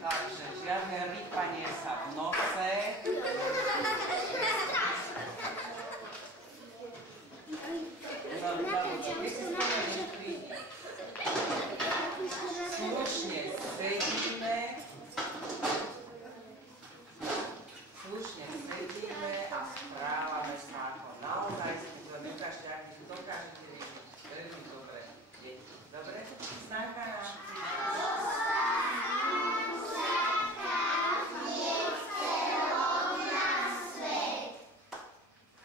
Takže žiadne rýpanie sa v nose. Slušne sedíme. Slušne sedíme a správame sa ako naozaj sme ukážte, ak dokážete riešiť veľmi dobre deti. Dobre? Znáka nám.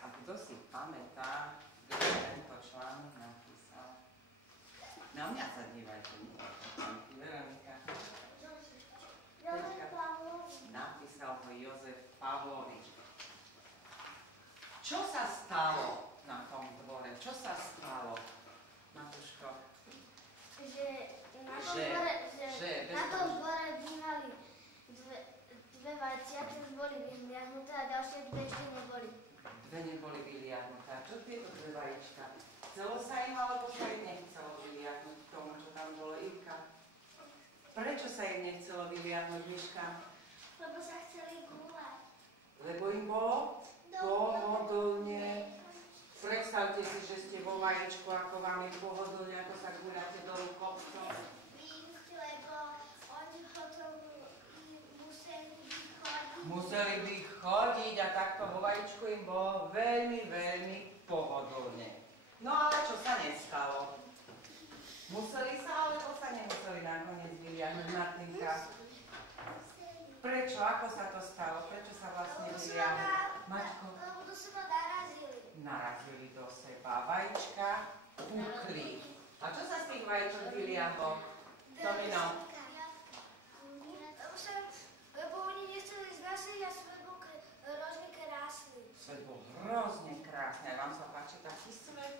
A kto si pamätá, kto tento článok napísal? Na mňa sa dívajte, Veronika. Napísal ho Jozef Pavlovič. Čo sa stalo na tom dvore? Čo sa stalo, Matuško? Že na tom dvore vyhnali dve vajciace, boli vyhliadnuté a ďalšie dve ešte neboli. Dve neboli vyliahnuté. A čo tieto dve vajíčka? Chcelo sa im, alebo sa im nechcelo vyliahnuť k tomu, čo tam bolo, Ivka? Prečo sa im nechcelo vyliahnuť, Miška? Lebo sa chceli gúľať. Lebo im bolo pohodlne. Predstavte si, že ste vo vajíčku, ako vám je pohodlne, ako sa gúľate dolu kopcom. Lebo oni potom museli by chodiť a takto vo vajíčku im bolo veľmi, veľmi pohodlne. No ale čo sa nestalo? Museli sa, alebo sa nemuseli nakoniec vyliahnuť, Martinka? Prečo? Ako sa to stalo? Prečo sa vlastne vyliahnuť? Maťko? Lebo do seba narazili. Narazili do seba. Vajíčka pukli. A čo sa z tých vajíčok vyliahlo? Tomino? Lebo oni nechceli znasiť a svet bol hrozne krásny. Svet bol hrozne krásny. A vám sa páči taký svet?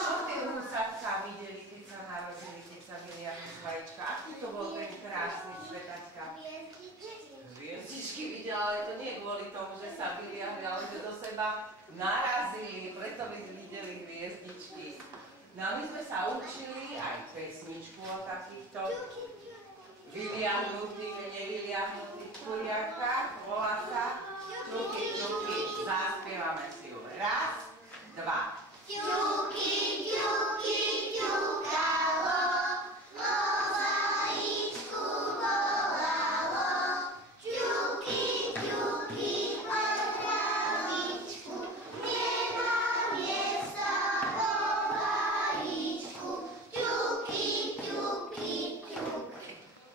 Čo tí húsatka videli, keď sa narodili, keď sa vyliahli z vajíčka? Aký to bol ten krásny svetačka? Hviezdičky videla, ale to nie kvôli tomu, že sa vyliahli, ale že do seba narazili, preto by videli hviezdičky. No a my sme sa učili aj pesničku o takýchto vyliahnutých, nevyliahnutých kuriatkách. Volá sa Ťuky, ťuky. Zaspievame si ju. Raz, dva. Ťuky, ťuky, ťukalo, o vajíčku volalo. Ťuky, ťuky, po travičku, nemá miesta vo vajíčku. Ťuky, ťuky, ťuky.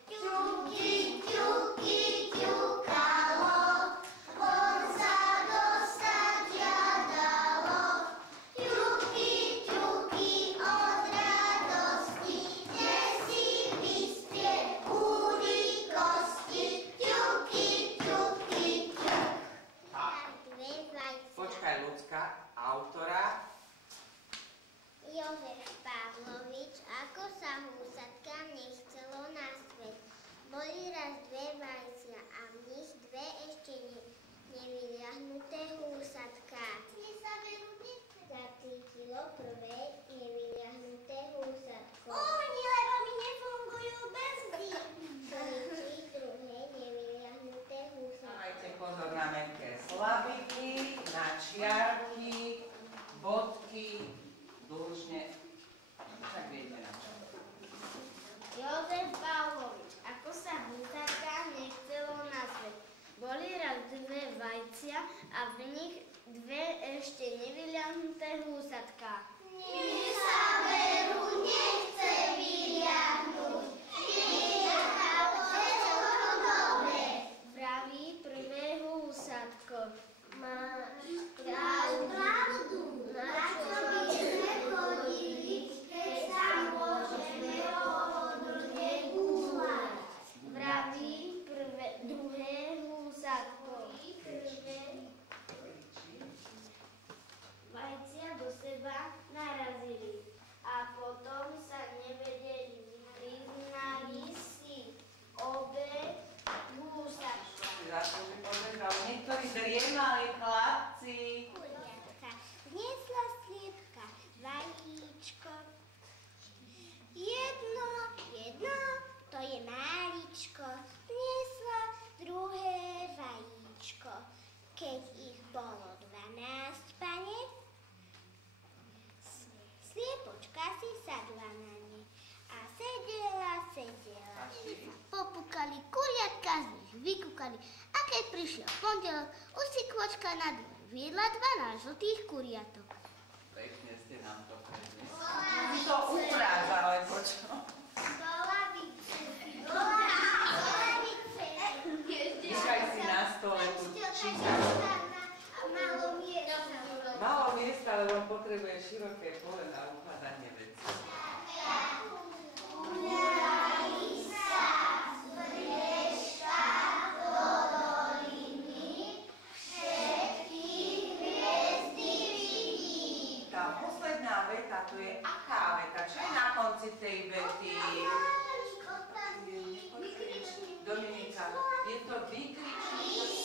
Ťuky, ťuky, ťukalo, on sa dostať žiadalo. Ťuky, ťuky, vykúkali, kuriatka z nich vykúkali. A keď prišiel pondelok, už si kôčka na dvor viedla 12 žltých kuriatok. Pekne ste nám to prednesli. Si to uprác, alebo čo? Do lavice. Do lavice. Nechaj si na stole tu čítať. Malo miesta. Málo miesta, lebo on potrebuje široké pole na ukladanie vecí. Tá posledná veta, to je aká veta? Čo je na konci tej vety? Dominika, je to vykričník.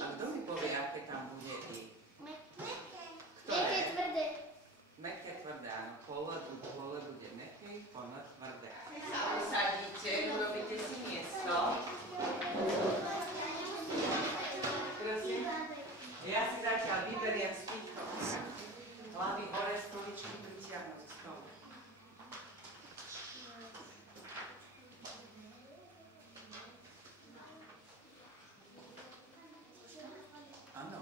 A kto mi povie, aké tam bude i? Mäkké tvrdé, áno. Pole bude mäkké, pole tvrdé. Sa usadíte, urobíte si miesto. Prosím. Ja si zatiaľ vyberiem spýtko. Hlavy hore, stoličky pritiahnuť z toho. Áno.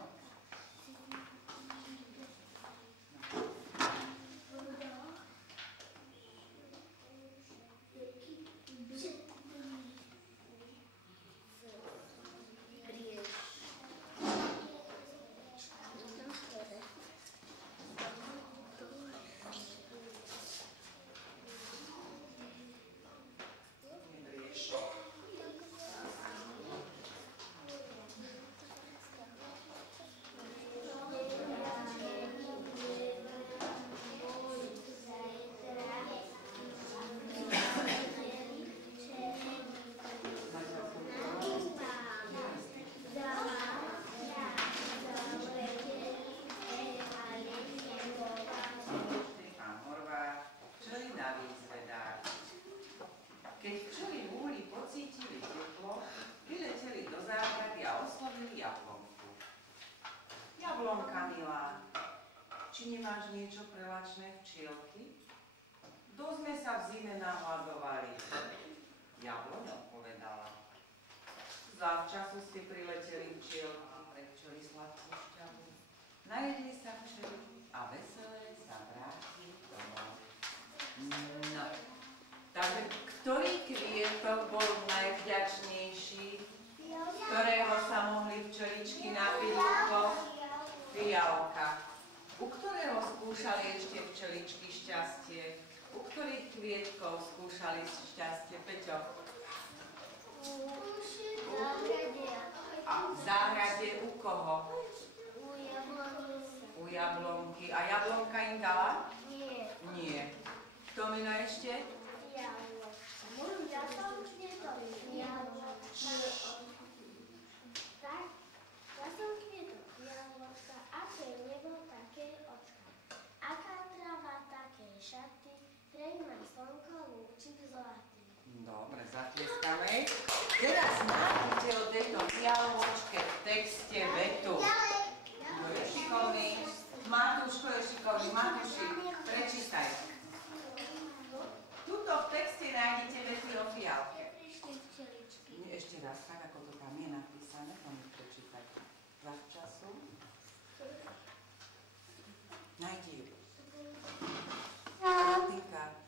Keď včely v úli pocítili teplo, vyleteli do záhrady a oslovili jablonku. Jablonka milá, či nemáš niečo pre lačné včielky? Dosť sme sa v zime nahľadovali. Jabloňa odpovedala. Zavčasu ste prileteli včielky pre včely sladkú šťavu. Najedli sa včely a veselé sa vrátili domov. No. Takže ktorý kvietok bol najvďačnejší, z ktorého sa mohli včeličky napiť ľúko? Fialka. U ktorého skúšali ešte včeličky šťastie? U ktorých kvietkov skúšali šťastie, Peťo? A v záhrade u koho? U jablonky. A jablonka im dala? Nie. Nie. Kto mi na ešte? Ja som kvietok. Jablonka, aké nebo, také očka. Aká tráva, také šaty, prejíma slnko, lúčik zlatý. Dobre, zatlieskame. Teraz nájdete o tejto fialočke v texte vetu. Kto je šikovný? Matúško je šikovný. Matúši, prečítaj. Tuto v texte nájdete vety o fialke. Ešte raz, tak ako to tam je napísané, to mi prečítajte. Zavčasu. Nájdi ju. Martinka.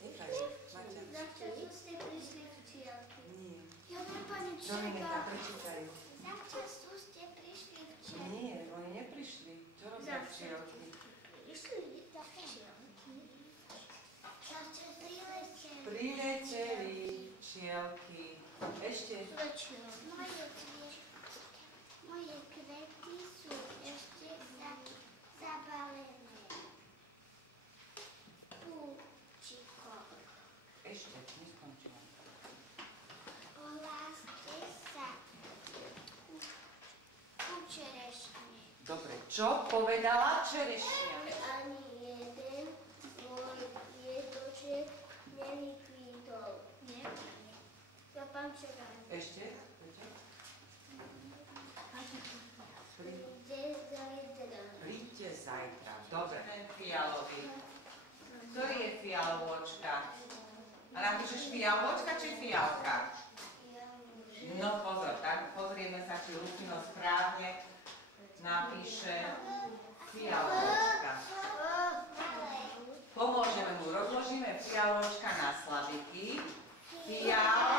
Zavčasu ste prišli včielky. Nie. Ja pani Dominika, prečítaj ju. Zavčasu ste prišli včielky. Nie, oni neprišli. Čo robia včielky? Prišli včielky. Zavčas prileteli. Prileteli včielky. Ešte. Moje kvety sú ešte zabalené. Púčiko. Ešte, neskončila. Ohláste sa. U čerešne. Dobre, čo povedala čerešňa? Ani jeden môj jednoček nevykvítol. Nie. Ja pán Čerán. Ešte? Thank you. Dobre, ten fialový. Ktorý je fialôčka? A napíšeš fialôčka či fialka? No pozor, tak pozrieme sa, či Lupino správne napíše fialôčka. Pomôžeme mu, rozložíme fialôčka na slabiky. Fialôčka.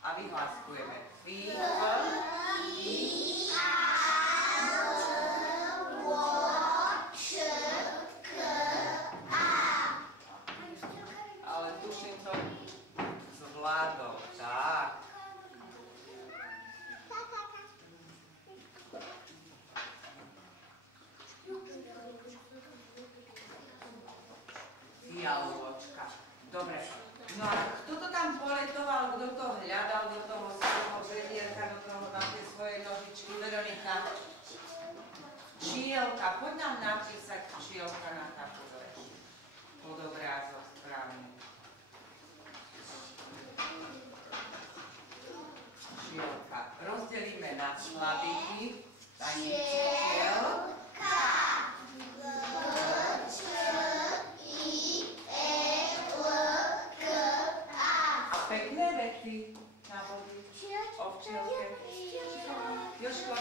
A vyhláskujeme. Ale tuším to zvládol. Tak. Fialôčka. Dobre. No a kto to tam poletoval, kto to hľadal do toho svojho vedierka, do toho na tie svoje nožičky? Veronika. Čielka. Poď nám napísať čielka na tabule. Pod obrázok správne. Čielka. Rozdelíme na slabiky. Čielka. A pekné vety na vody. O včielke. Jožko.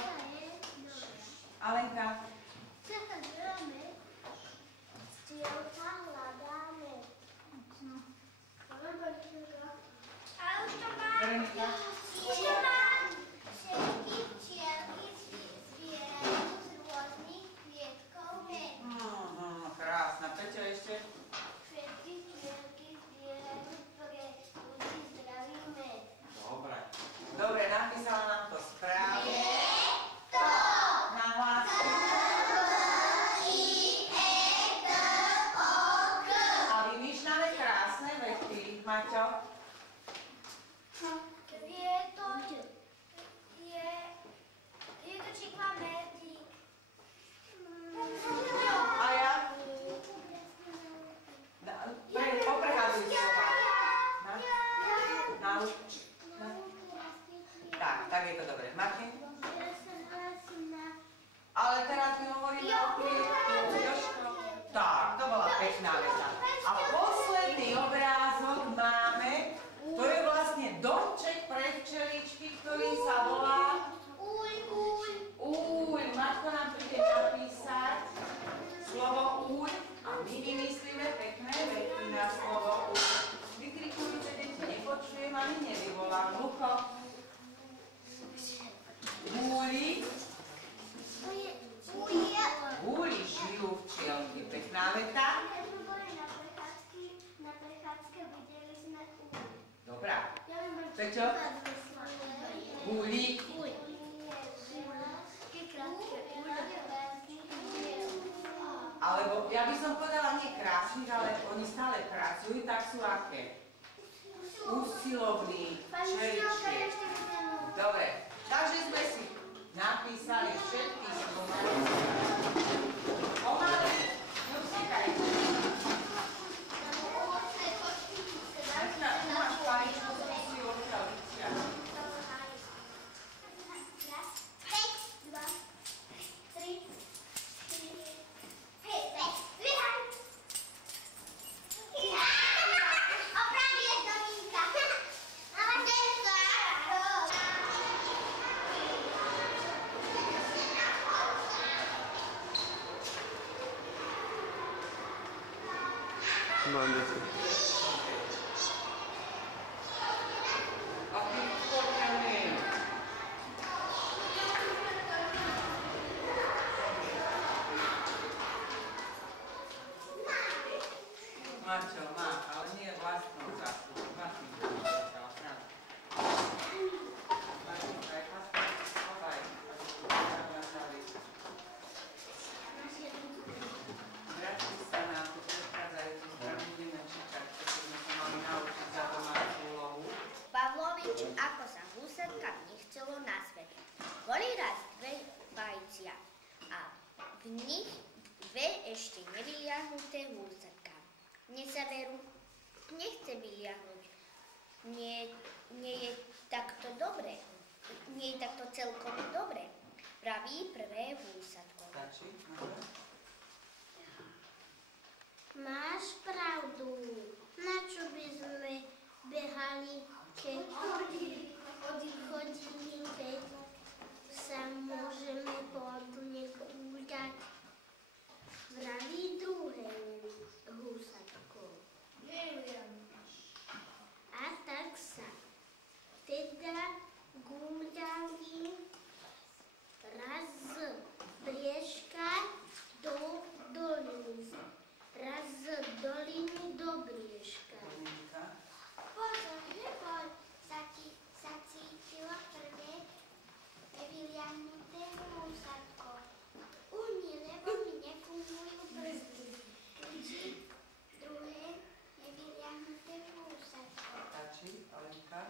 Alenka. Veronika. Krásna. Peťo ešte? Dobre. Dobre, napísala nám to správne. Nahlas. A vymýšľame krásne vety. Maťo? A ja? Poprehaduj slova. Tak je to dobre. Martin? Ale teraz mi hovoríme o klietku. Jožko? Tak, to bola pekná veta. A posledný obrázok máme, to je vlastne domček pre včeličky, ktorý sa volá Úľ. Matko nám príde napísať slovo úľ a my vymyslíme pekné vety na slovo úľ. Vykrikujúce deti nepočujem ani nevyvolám. Lucho? Úli? Úli žijú včielky. Pekná veta? Na prechádzke videli sme úľ. Dobrá. Peťo? Úli? Alebo, ja by som povedala nie krásnych, ale oni stále pracujú, tak sú aké? Úsilovní, čeličky. Dobre, takže sme si napísali všetky slova. Pomaly, neutíkajte. Tu máš paličku, to si odtiaľ vyťahnuť. Mám deti. A ty spomený. Mačo, má, ale nie vlastnou zásluhu. Martin, začala práve. Martin, daj pasku, schovaj. Vráti sa na tú predchádzajúcu stranu, budeme čítať, pretože sme sa mali naučiť za domácu úlohu. Pavlovič, ako sa húsetka nechcelo na svet. Boli raz dve vajcia a v nich dve ešte nevyliahnuté húsetka. Mne sa veru nechce vyliahnuť. Nie je takto dobre. Nie je takto celkom dobre. Praví prvé húsatko. Stačí? Dobre. Máš pravdu. Na čo by sme behali, keď chodili, keď sa môžeme pohodlne kúľať? Vraví druhé húsatko. A tak sa teda gúľali raz z briežka do doliny. Raz z doliny do briežka. Dominika. Pozor, neboj, sa cítilo prvé vyliahnuté húsatko. Uhni, lebo mi nefungujú brzdy. Uči druhé nevyliahnuté húsatko. Stačí? Alenka.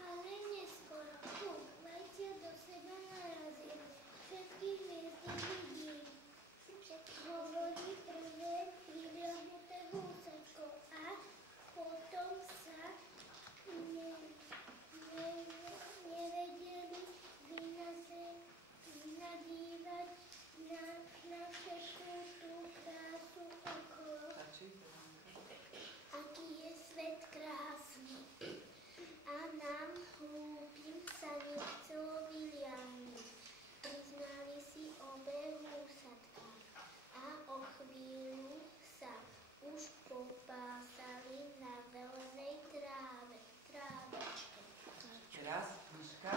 Ale neskoro. Vajcia do seba narazili. Všetky hviezdy vidím. Hovorí prvé vyliahnuté húsatko a potom sa nevedeli vynadívať na všetkú tú krásu okolo. Stačí? Aký je svet krásny. A nám hlúpim sa nechcelo vyliahnuť. Priznali si obe húsatka a o chvíľu sa už popásali na zelenej trávičke. Teraz Miška.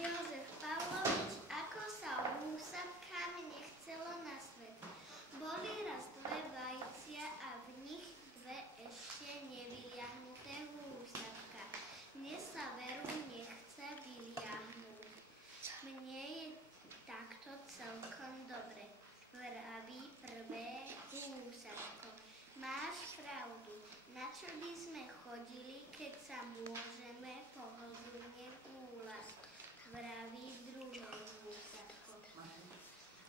Jozef Pavlovič, ako sa húsatkám nechcelo na svet. Boli raz dve vajcia a v nich dve ešte nevyliahnuté húsatka. Mne sa veru nechce vyliahnuť. Mne je takto celkom dobre, vraví prvé húsatko. Máš pravdu, na čo by sme chodili, keď sa môžeme pohodlne gúľať, vraví druhé húsatko.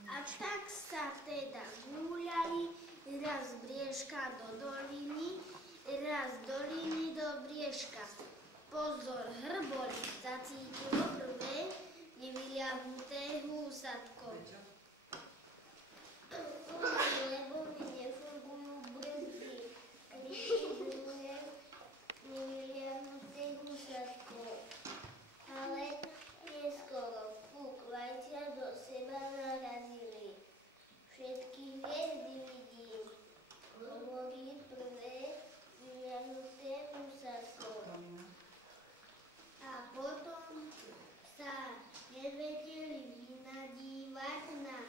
A tak sa teda gúľali, raz z briežka do doliny, raz z doliny do briežka. Pozor, Hrbolik zacítilo prvé nevyliahnuté húsatko. Prečo? Lebo mi nefungujú brzdy. Kričí druhé nevyliahnuté húsatko. Ale neskoro fúk, vajcia do seba narazili. Všetky hviezdy vidím. Hovorí prvé vyliahnuté húsatko. Domina. A potom sa nevedeli vynadívať na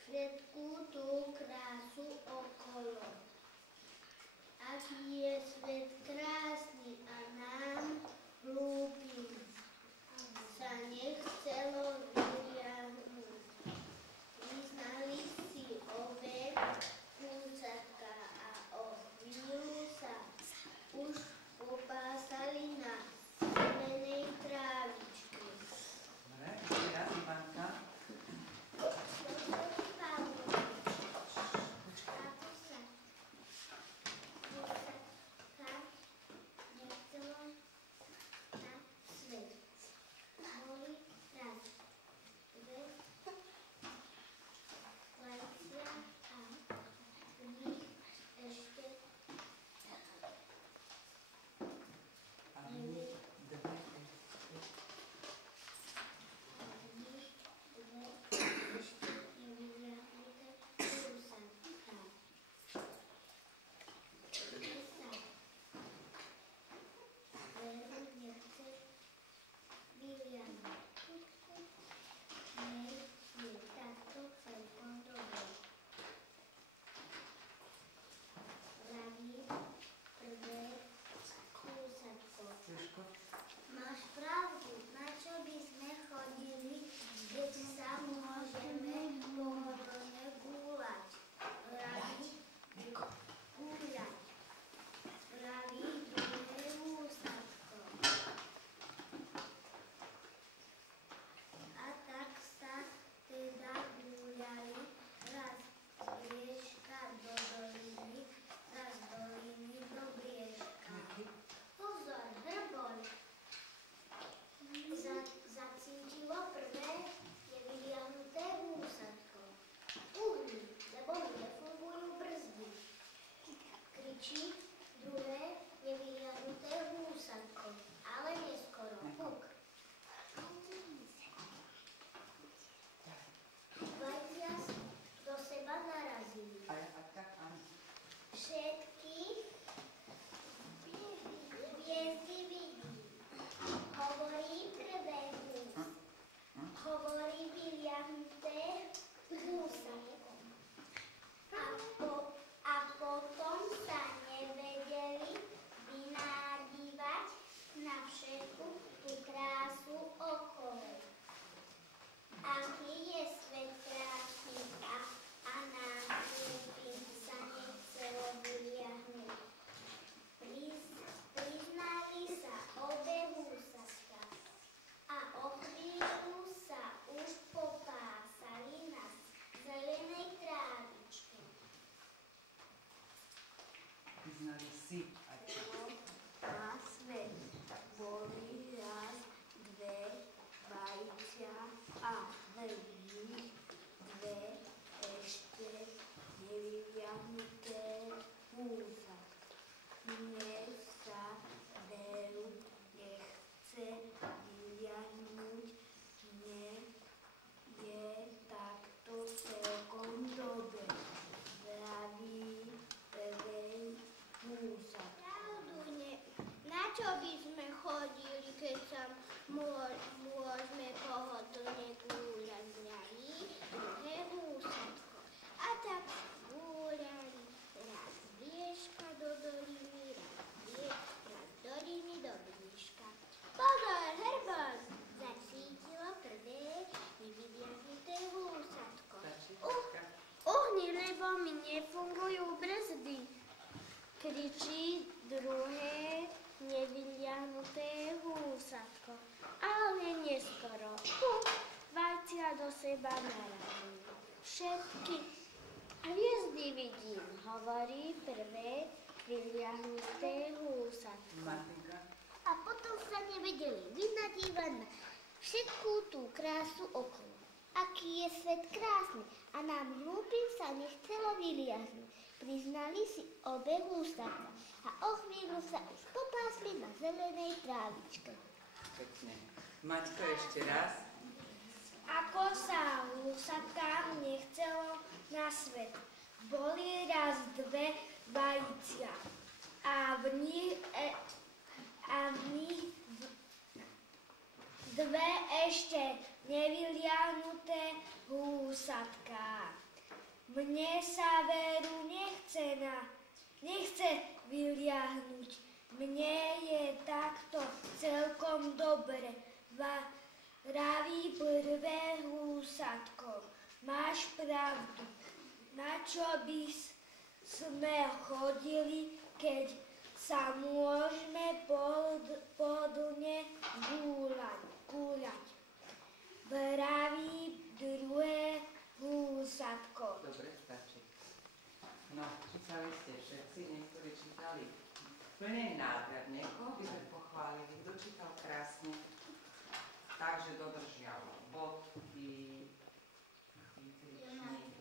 všetkú tú krásu okolo. Aký je svet krásny a nám hlúpim sa nechcelo vyliahnuť. Priznali si obe húsatka a o chvíľu sa už popásali na zelenej trávičke. Dobre. Teraz Ivanka. Ako sa húsatka si. Na svet boli raz dve vajcia a v nich dve ešte nevyliahnuté húsatka. Mne sa veru nechce vyliahnuť, mne je takto celkom dobre, vraví prvej húsatka. Pravdu nie. Na čo by sme chodili, keď sa môžeme pohodlne gúľať, vraví druhé húsatko. A tak gúľali, raz Brieška do doliny, raz doliny do Brieška. Pozor, Herbon! Zacítilo prvé nevyliahnuté húsatko. Uhni, lebo mi nefungujú brzdy. Kričí druhé nevyliahnuté húsatko. Ale neskoro. Vajcia do seba narazili. Všetky hviezdy vidím, hovorí prvé vyliahnuté húsatko. Martinka? A potom sa nevedeli vynadívať na všetkú tú krásu okolo. Aký je svet krásny a nám hlúpim sa nechcelo vyliahnuť. Priznali si obe húsatka a o chvíľu sa už popásli na zelenej trávičke. Pekne. Maťko, ešte raz. Ako sa húsatkám nechcelo na svet. Boli raz dve vajícia a v nich dve ešte nevyliahnuté húsatká. Mne sa veru nechce vyliahnuť. Mne je takto celkom dobre, vraví prvé húsatko. Máš pravdu. Na čo by sme chodili, keď sa môžeme pohodlne gúľať. Vraví druhé húsatko. Dobre, stačí. No, čítali ste všetci, niektorí čítali plne nádherne. Koho by sme pochválili? Kto čítal krásne? Takže dodržial bodky,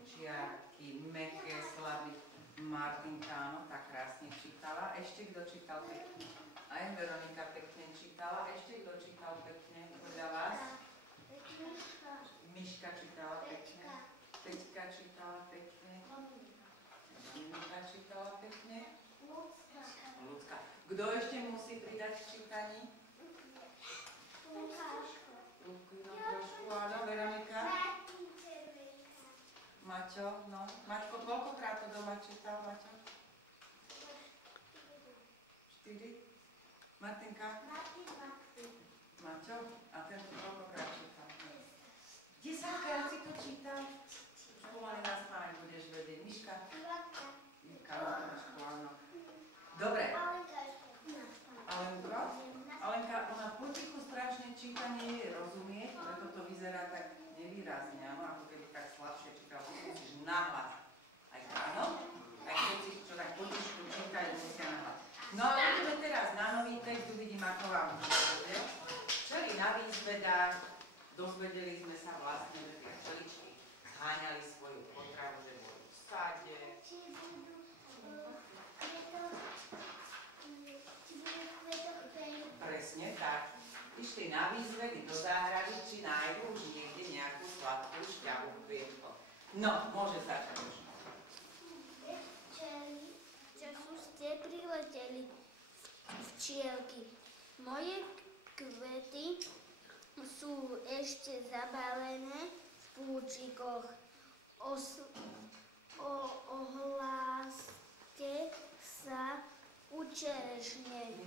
čiarky, mäkké slavy. Martinka, áno, tak krásne čítala. Ešte kto čítal pekne? Aj Veronika pekne čítala. Ešte kto čítal pekne podľa vás? Miška čítala pekne. Peťka čítala pekne. Dominika čítala pekne. Ľudská. Kto ešte musí pridať v čítaní? Ľudku, no trošku, áno, Veronika. Maťo, no. Maťko, koľkokrát to doma čítal, Maťo? 4? Martinka? Maťo? A ten koľkokrát čítal? 10-krát si to čítal? Už pomaly na spáň budeš vedieť. Miška? Áno. Dobre. Alenka? Alenka, ona potichu strašne číta, nie je rozumieť, preto to vyzerá tak nevýrazne, áno, ako keby tak slabšie čítal. Musíš nahlas. Aj áno? Aj všetci, čo tak potichu čítajú, musia nahlas. No ale ideme teraz na nový text, uvidím, ako vám bude. Včeli na výzvedách, dozvedeli sme sa vlastne, že tie včeličky zháňali svoju potravu, že boli v sade. Presne tak. Išli na výzvedy do záhrady, či nájdu už niekde nejakú sladkú šťavu kvietko. No, môže začať už. Času ste prileteli včielky. Moje kvety sú ešte zabalené v púčikoch. Ohláste sa u čerešne.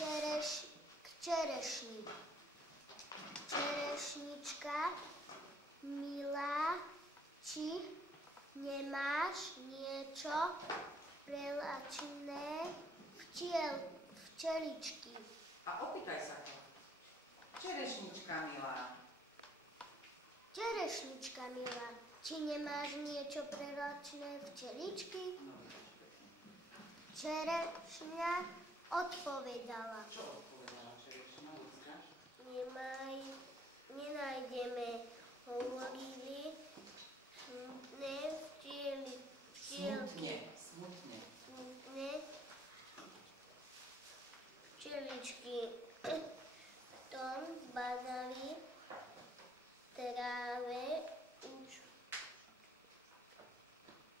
K čerešni. Čerešnička, milá, či nemáš niečo prelačné včeličky? A opýtaj sa to. Čerešnička milá. Čerešnička, milá, Či nemáš niečo prelačné včeličky? Čerešňa odpovedala. Čo odpovedala čerešňa, Lucka? Nenájdeme, hovorili smutné včeličky. V tom zbadali tráve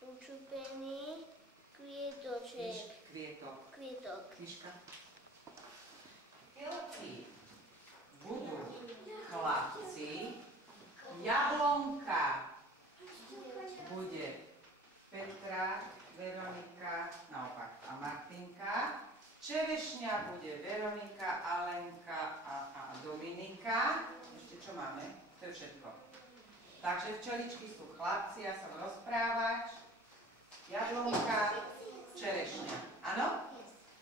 učupený kvietoček. Kvietok. Knižka. Kelky budú chlapci, jablonka bude Petra, Veronika, naopak, a Martinka. Čerešňa bude Veronika, Alenka a Dominika. Ešte čo máme? To je všetko. Takže včeličky sú chlapci, ja som rozprávač, jablonka, čerešňa. Áno?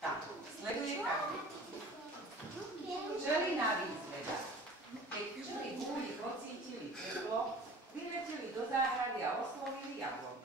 Tak, sleduje každý. Včely na výzveda. Keď včely gúli pocítili teplo, vyleteli do záhrady a oslovili jablonku.